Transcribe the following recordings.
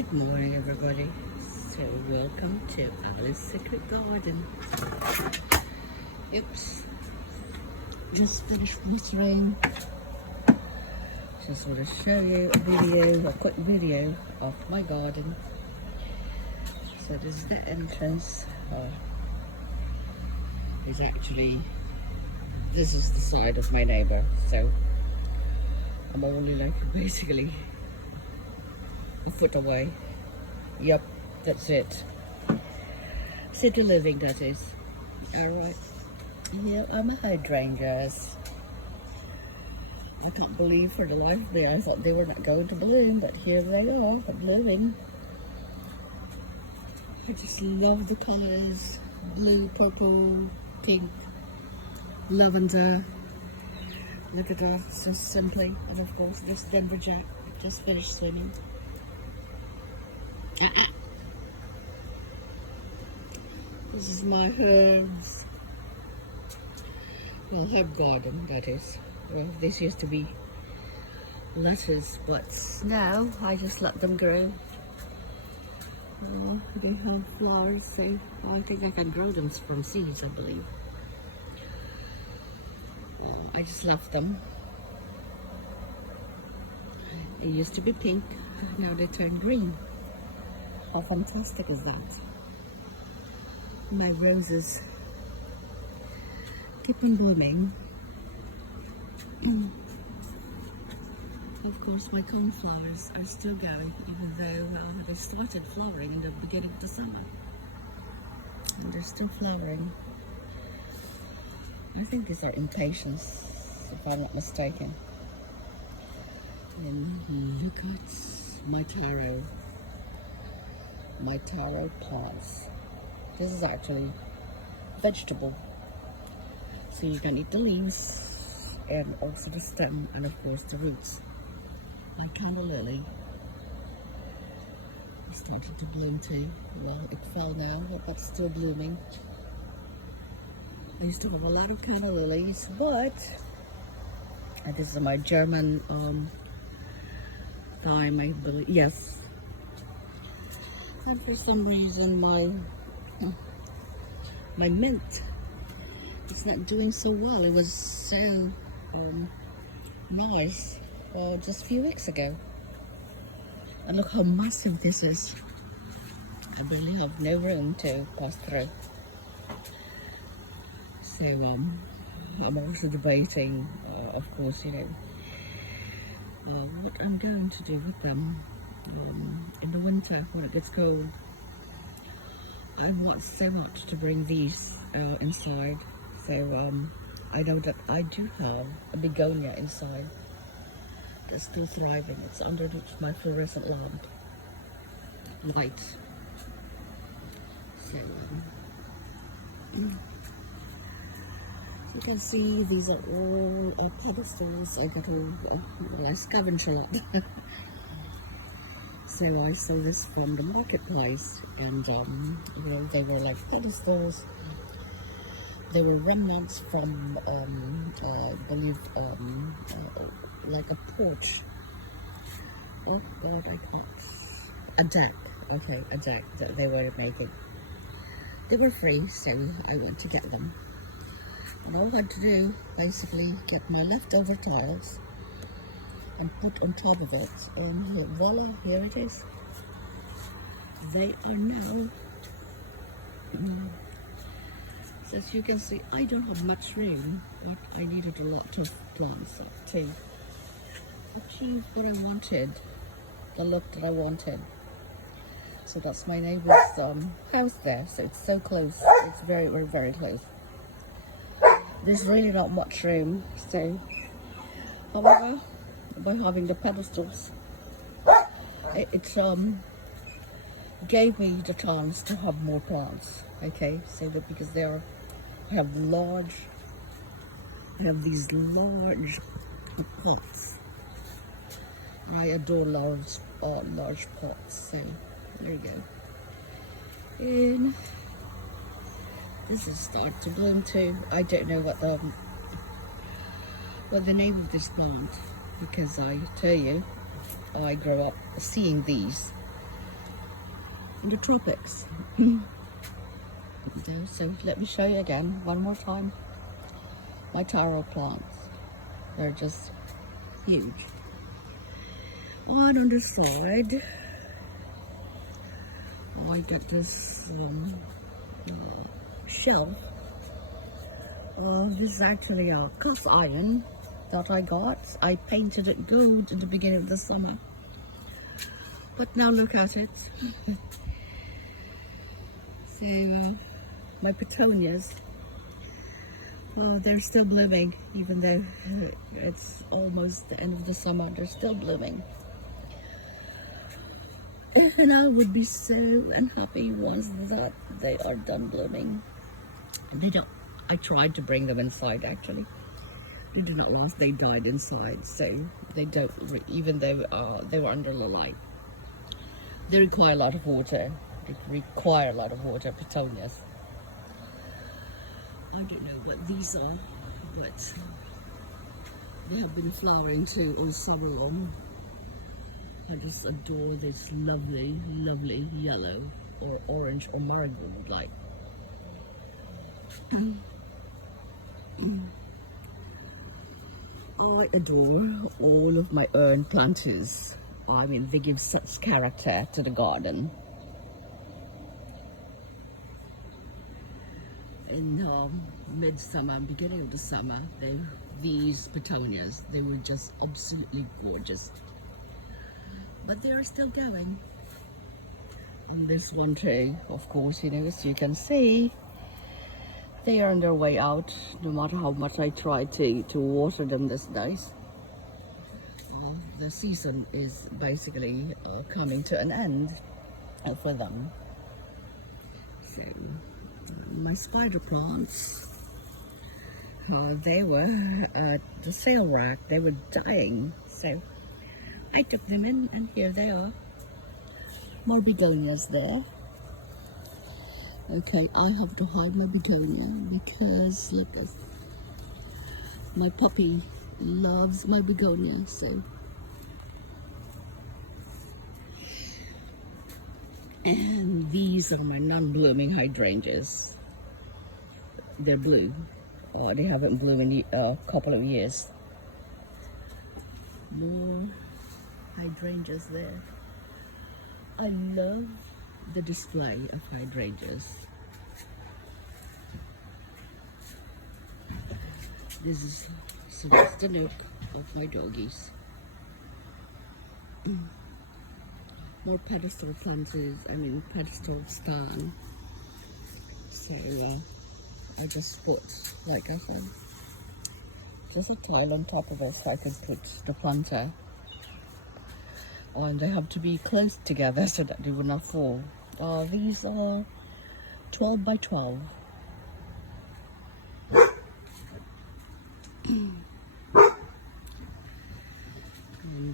Good morning, everybody. So, welcome to Alice's Secret Garden. Oops, just finished watering. Just want to show you a quick video of my garden. So, this is the entrance. This is the side of my neighbor. So, I'm only like basically a foot away. Yep, that's it. City living, that is. Alright. Here are my hydrangeas. I can't believe for the life of me I thought they were not going to bloom, but here they are, blooming. I just love the colors. Blue, purple, pink, lavender. Look at that, so simply. And of course, this Denver Jack just finished swimming. This is my herbs. Well, herb garden, that is. Well, this used to be lettuce, but now I just let them grow. They have flowers, so I think I can grow them from seeds, I believe. I just left them. They used to be pink, now they turn green. How fantastic is that? My roses keep on blooming. Of course, my cornflowers are still going, even though they started flowering in the beginning of the summer. And they're still flowering. I think these are impatiens, if I'm not mistaken. And look at my taro. My taro plants. This is actually vegetable. So you can eat the leaves and also the stem and of course the roots. My candle lily started to bloom too. Well, it fell now, but still blooming. I used to have a lot of candle lilies, but this is my German thyme, I believe. Yes. And for some reason my mint is not doing so well. It was so nice just a few weeks ago. And look how massive this is. I really have no room to pass through. So I'm also debating, of course, what I'm going to do with them in the winter when it gets cold. I want so much to bring these inside. So I know that I do have a begonia inside that's still thriving. It's underneath my fluorescent lamp light. So you can see these are all pedestals. I got a scavenger lot. So I saw this from the marketplace, and they were like pedestals. They were remnants from, I believe, like a porch. Oh God, I can't. A deck. Okay, a deck that they were making. They were free, so I went to get them. And all I had to do, basically, get my leftover tiles and put on top of it, and voila, here it is. They are now, so as you can see, I don't have much room, but I needed a lot of plants to achieve what I wanted, the look that I wanted. So that's my neighbor's house there, so it's so close. It's very, very, very close. There's really not much room, so however, by having the pedestals, it gave me the chance to have more plants. Okay, so that because I have these large pots, and I adore large pots. So there you go. And this is starting to bloom too. I don't know what the name of this plant, because I tell you, I grew up seeing these in the tropics. So let me show you again one more time my taro plants. They're just huge. And on the side I got this shelf. This is actually a cast iron that I got. I painted it gold at the beginning of the summer, but now look at it. So my petunias, they're still blooming, even though it's almost the end of the summer. They're still blooming, and I would be so unhappy once that they are done blooming. They don't. I tried to bring them inside, actually. They did not last. They died inside, so they don't. Even though they were under the light, they require a lot of water. They require a lot of water. Petunias. I don't know what these are, but they have been flowering too all summer long. I just adore this lovely, lovely yellow or orange or marigold like. I adore all of my urn planters. I mean, they give such character to the garden. In midsummer, beginning of the summer, these petunias, they were just absolutely gorgeous. But they're still going. And this one too, of course, you know, as you can see, they are on their way out, no matter how much I try to water them these days. Well, the season is basically coming to an end for them. So, my spider plants, they were at the sale rack. They were dying, so I took them in, and here they are. More begonias there. Okay, I have to hide my begonia because look, my puppy loves my begonia, so. And these are my non-blooming hydrangeas. They're blue. They haven't bloomed in a couple of years. More hydrangeas there. I love the display of hydrangeas. This is just the nook of my doggies. More pedestal planters, pedestal stand. So I just put, like I said, just a tile on top of it so I can put the planter. And they have to be close together so that they will not fall. These are 12 by 12. And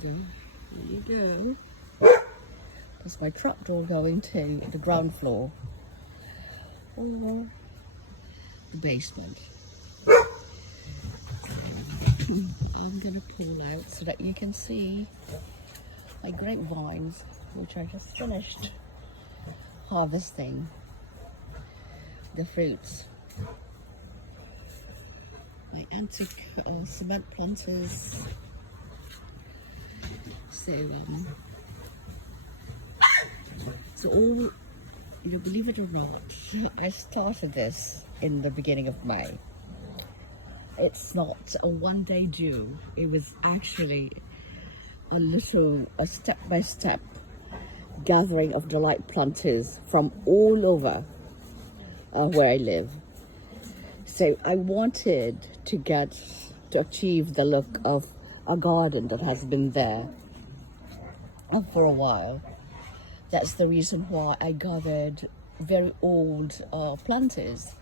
there you go. That's my trapdoor going to the ground floor or the basement. I'm gonna pull out so that you can see my grapevines, which I just finished harvesting the fruits. My antique cement planters. So all, believe it or not, I started this in the beginning of May. It's not a one-day do. It was actually a step-by-step gathering of delight planters from all over where I live. So I wanted to achieve the look of a garden that has been there for a while. That's the reason why I gathered very old planters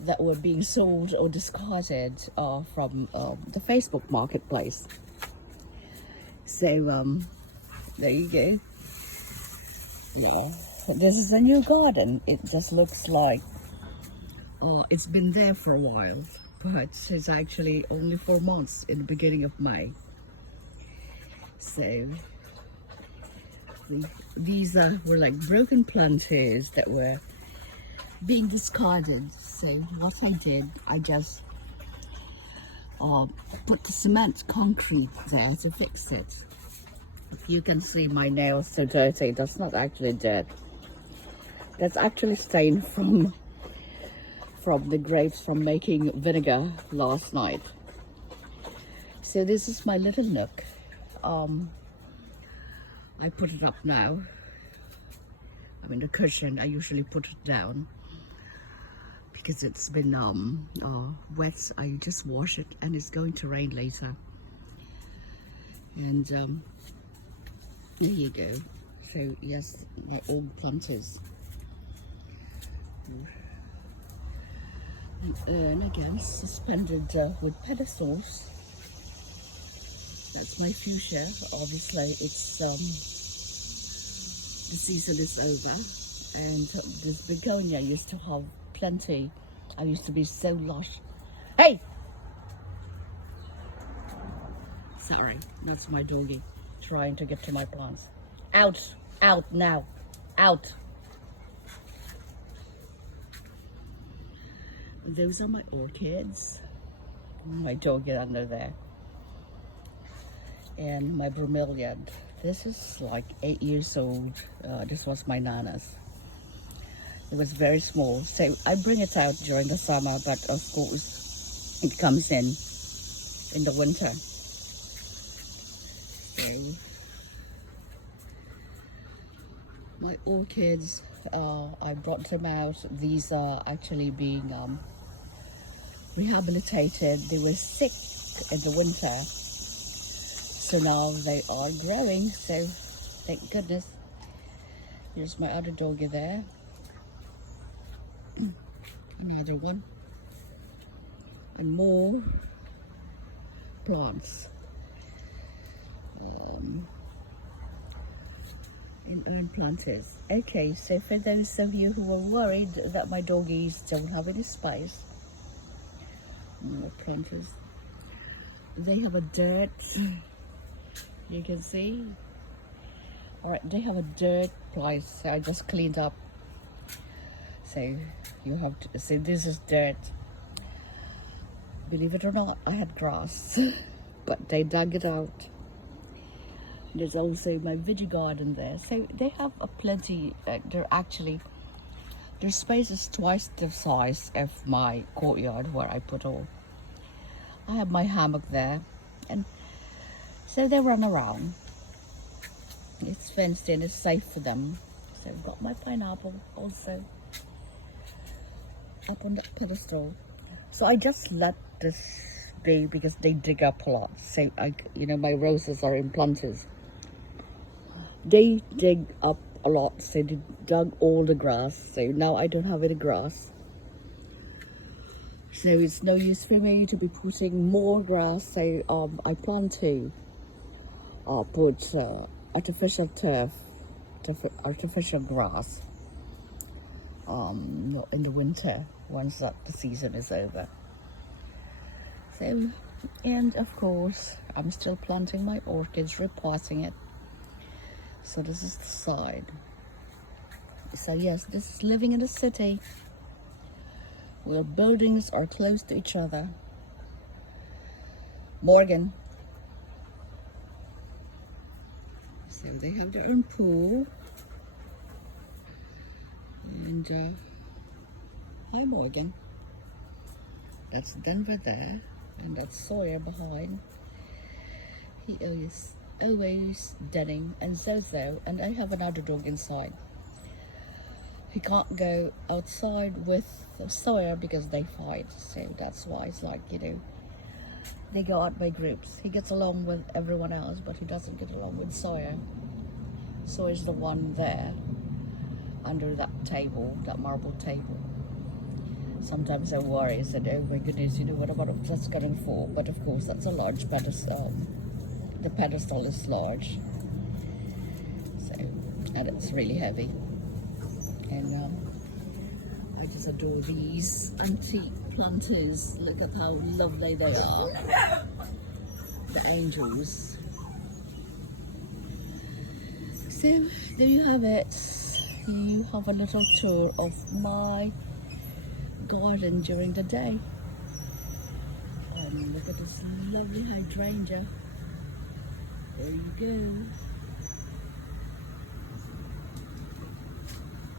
that were being sold or discarded from the Facebook marketplace. So there you go. Yeah, this is a new garden. It just looks like it's been there for a while, but it's actually only 4 months in the beginning of May. So these were like broken planters that were being discarded. So what I did, I just put the cement concrete there to fix it. If you can see my nails so dirty, that's not actually dirt. That's actually stain from the grapes from making vinegar last night. So this is my little nook. I put it up now. I mean the cushion, I usually put it down because it's been wet. I just wash it and it's going to rain later. And there you go. So yes, my old planters. An urn again, suspended with pedestals. That's my fuchsia. Obviously, it's the season is over, and this begonia used to have plenty. I used to be so lush. Hey! Sorry, that's my doggy trying to get to my plants. Out! Out now! Out! Those are my orchids. My doggy under there. And my bromeliad. This is like 8 years old. This was my nana's. It was very small, so I bring it out during the summer, but of course it comes in the winter. So my orchids, I brought them out. These are actually being rehabilitated. They were sick in the winter. So now they are growing, so thank goodness. Here's my other doggy there. Another one. And more plants. In urn planters. Okay, so for those of you who are worried that my doggies don't have any space, more planters. They have a dirt. You can see. All right, they have a dirt place. I just cleaned up. So you have to see, this is dirt. Believe it or not, I had grass, but they dug it out. There's also my veggie garden there. So they have a plenty. Their space is twice the size of my courtyard where I put all. I have my hammock there, and so they run around. It's fenced in, it's safe for them. So I've got my pineapple also up on the pedestal. So I just let this be because they dig up a lot. So my roses are in planters. They dig up a lot, so they dug all the grass. So now I don't have any grass. So it's no use for me to be putting more grass. So I plan to put artificial turf, artificial grass in the winter once the season is over. So, and of course, I'm still planting my orchids, repotting it. So this is the side. So yes, this is living in the city where buildings are close to each other. Morgan. So they have their own pool. And hi Morgan. That's Denver there, and that's Sawyer behind. He is always denning, and Zozo, and I have another dog inside. He can't go outside with Sawyer because they fight, so that's why it's like, they go out by groups. He gets along with everyone else, but he doesn't get along with Sawyer. Sawyer's the one there under that table, that marble table. Sometimes I worry, I said, oh my goodness, what about that's getting full? But of course, that's a large pedestal. The pedestal is large, so, and it's really heavy. And I just adore these antique planters. Look at how lovely they are. The angels. So there you have it. You have a little tour of my garden during the day. And look at this lovely hydrangea. There you go.